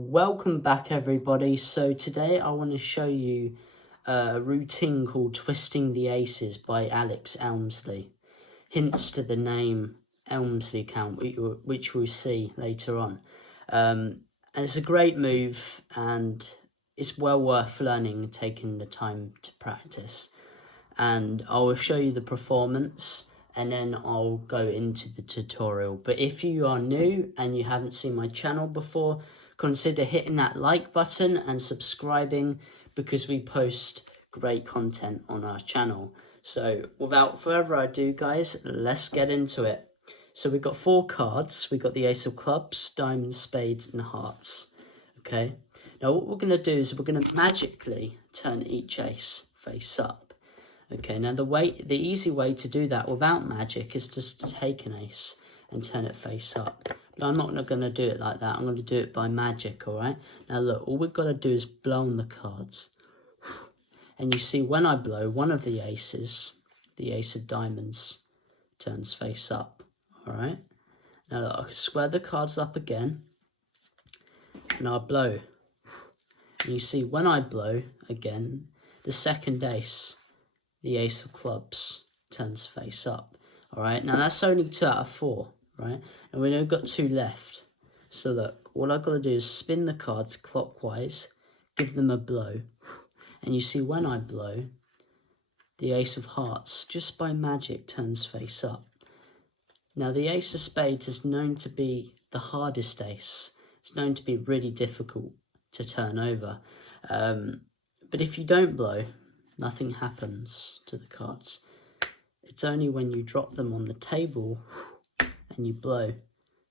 Welcome back everybody. So today I want to show you a routine called Twisting the Aces by Alex Elmsley. Hints to the name Elmsley count, which we'll see later on. And it's a great move and it's well worth learning and taking the time to practice. And I will show you the performance and then I'll go into the tutorial. But if you are new and you haven't seen my channel before, consider hitting that like button and subscribing because we post great content on our channel. So without further ado guys, let's get into it. So we've got 4 cards. We've got the Ace of Clubs, Diamonds, Spades and Hearts. Okay, now what we're going to do is we're going to magically turn each ace face up. Okay, now the easy way to do that without magic is just to take an ace and turn it face up. But I'm not going to do it like that. I'm going to do it by magic, alright? Now look, all we've got to do is blow on the cards. And you see when I blow, one of the aces, the Ace of Diamonds, turns face up, alright? Now look, I can square the cards up again, and I'll blow. And you see when I blow again, the second ace, the Ace of Clubs, turns face up. Alright, now that's only 2 out of 4, right? And we've only got 2 left. So look, all I've got to do is spin the cards clockwise, give them a blow. And you see when I blow, the Ace of Hearts, just by magic, turns face up. Now the Ace of Spades is known to be the hardest ace. It's known to be really difficult to turn over. But if you don't blow, nothing happens to the cards. It's only when you drop them on the table and you blow,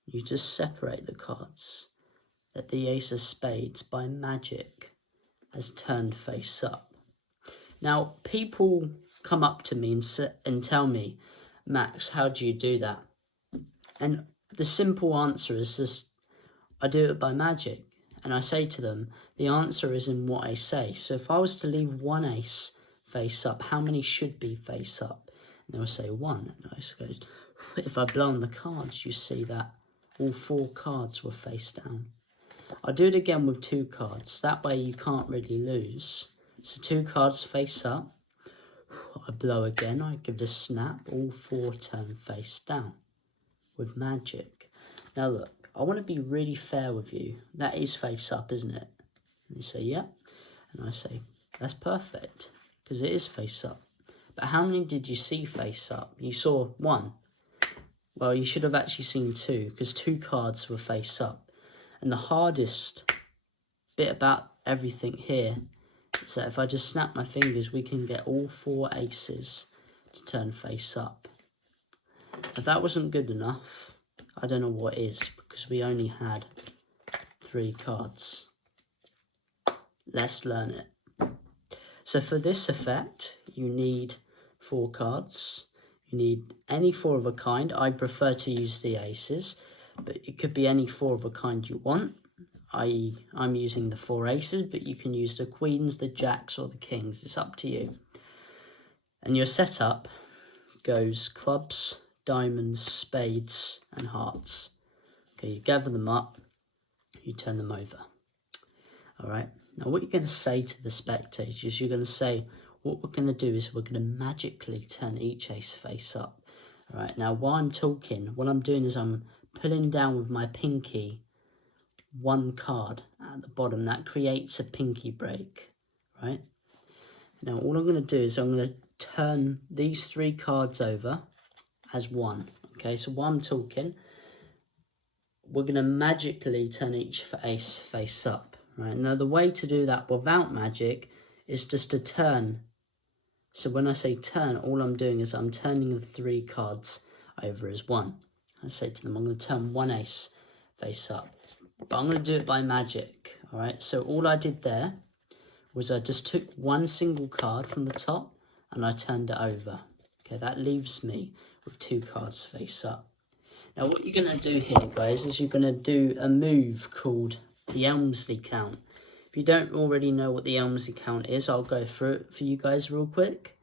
you just separate the cards, that the Ace of Spades, by magic, has turned face up. Now, people come up to me and tell me, Max, how do you do that? And the simple answer is just, I do it by magic. And I say to them, the answer is in what I say. So if I was to leave one ace face up, how many should be face up? And they'll say 1. And I suppose if I blow on the cards, you see that all 4 cards were face down. I'll do it again with 2 cards. That way you can't really lose. So 2 cards face up. I blow again. I give it a snap. All 4 turn face down with magic. Now look, I want to be really fair with you. That is face up, isn't it? And you say, yeah. And I say, that's perfect, because it is face up. But how many did you see face up? You saw 1. Well, you should have actually seen 2, because 2 cards were face up. And the hardest bit about everything here is that if I just snap my fingers, we can get all 4 aces to turn face up. If that wasn't good enough, I don't know what is, because we only had 3 cards. Let's learn it. So for this effect, you need 4 cards. You need any 4 of a kind. I prefer to use the aces, but it could be any 4 of a kind you want. i.e. I'm using the 4 aces, but you can use the queens, the jacks, or the kings. It's up to you. And your setup goes clubs, diamonds, spades, and hearts. Okay, you gather them up, you turn them over. Alright, now what you're going to say to the spectators is you're going to say, what we're going to do is we're going to magically turn each ace face up. Alright, now while I'm talking, what I'm doing is I'm pulling down with my pinky 1 card at the bottom. That creates a pinky break, right? Now all I'm going to do is I'm going to turn these 3 cards over as 1. Okay, so while I'm talking, we're going to magically turn each ace face up. Right, now the way to do that without magic is just to turn. So when I say turn, all I'm doing is I'm turning the 3 cards over as 1. I say to them, I'm going to turn 1 ace face up. But I'm going to do it by magic. Alright, so all I did there was I just took 1 single card from the top and I turned it over. Okay, that leaves me with 2 cards face up. Now what you're going to do here, guys, is you're going to do a move called the Elmsley count. If you don't already know what the Elmsley count is, I'll go through it for you guys real quick.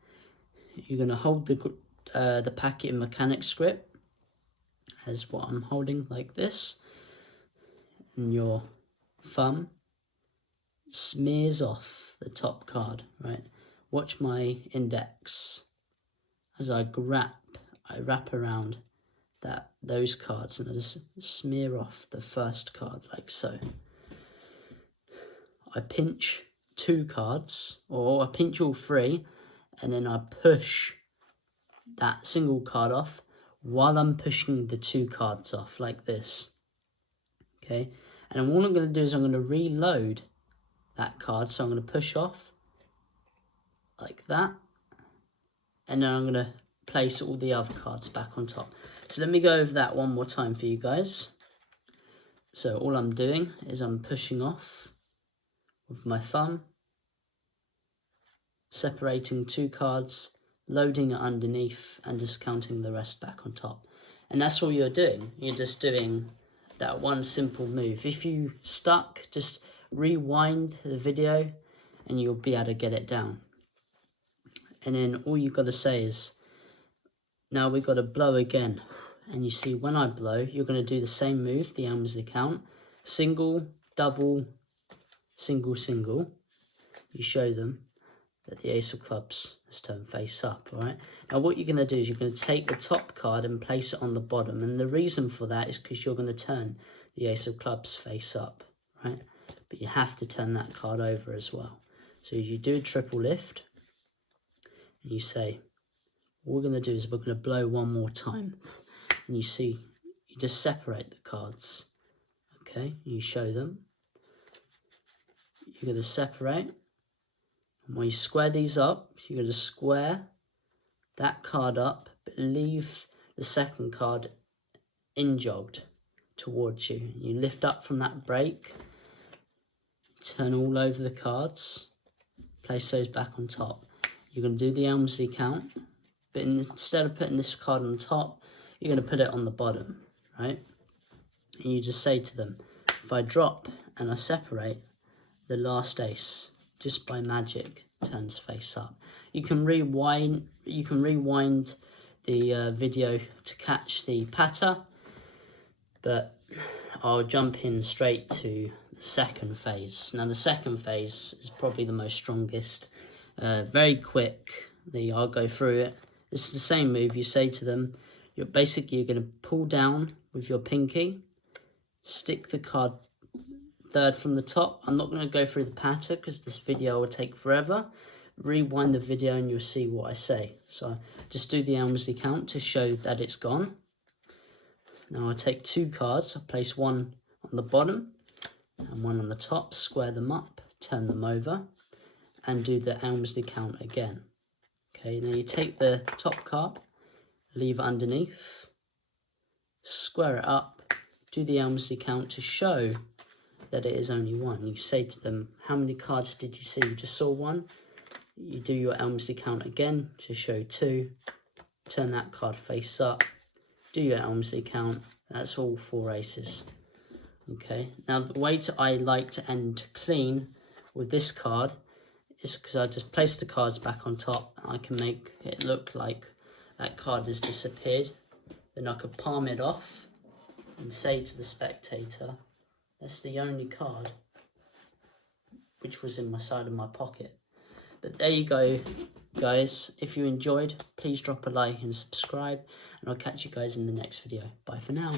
You're going to hold the packet in mechanics grip as what I'm holding like this. And your thumb smears off the top card, right? Watch my index as I wrap around those cards, and I just smear off the first card like so. I pinch 2 cards, or I pinch all 3, and then I push that single card off while I'm pushing the 2 cards off like this. Okay, and all I'm going to do is I'm going to reload that card. So I'm going to push off like that, and then I'm going to place all the other cards back on top. So let me go over that one more time for you guys. So all I'm doing is I'm pushing off with my thumb, separating 2 cards, loading it underneath, and just counting the rest back on top. And that's all you're doing. You're just doing that one simple move. If you stuck, just rewind the video and you'll be able to get it down. And then all you've got to say is, now we've got to blow again. And you see, when I blow, you're going to do the same move, the Elmsley count. Single, double, single, single. You show them that the Ace of Clubs is turned face up, alright? Now what you're going to do is you're going to take the top card and place it on the bottom. And the reason for that is because you're going to turn the Ace of Clubs face up, right? But you have to turn that card over as well. So you do a triple lift, and you say, what we're going to do is we're going to blow one more time. And you see, you just separate the cards, okay? You show them. You're going to separate. And when you square these up, you're going to square that card up, but leave the second card in-jogged towards you. You lift up from that break, turn all over the cards, place those back on top. You're going to do the Elmsley count, but instead of putting this card on top, you're going to put it on the bottom, right? And you just say to them, if I drop and I separate, the last ace, just by magic, turns face up. You can rewind the video to catch the patter, but I'll jump in straight to the second phase. Now the second phase is probably the most strongest. Very quick. I'll go through it. It's the same move. You say to them, you're going to pull down with your pinky, stick the card third from the top. I'm not going to go through the patter because this video will take forever. Rewind the video and you'll see what I say. So just do the Elmsley count to show that it's gone. Now I take 2 cards, I place one on the bottom and one on the top, square them up, turn them over, and do the Elmsley count again. Okay, now you take the top card, leave it underneath, square it up, do the Elmsley count to show that it is only one. You say to them, how many cards did you see? You just saw one. You do your Elmsley count again to show 2, turn that card face up, do your Elmsley count. That's all 4 aces. Okay, now the way I like to end clean with this card is because I just place the cards back on top. I can make it look like that card has disappeared. Then I could palm it off and say to the spectator, that's the only card which was in my side of my pocket. But there you go, guys. If you enjoyed, please drop a like and subscribe, and I'll catch you guys in the next video. Bye for now.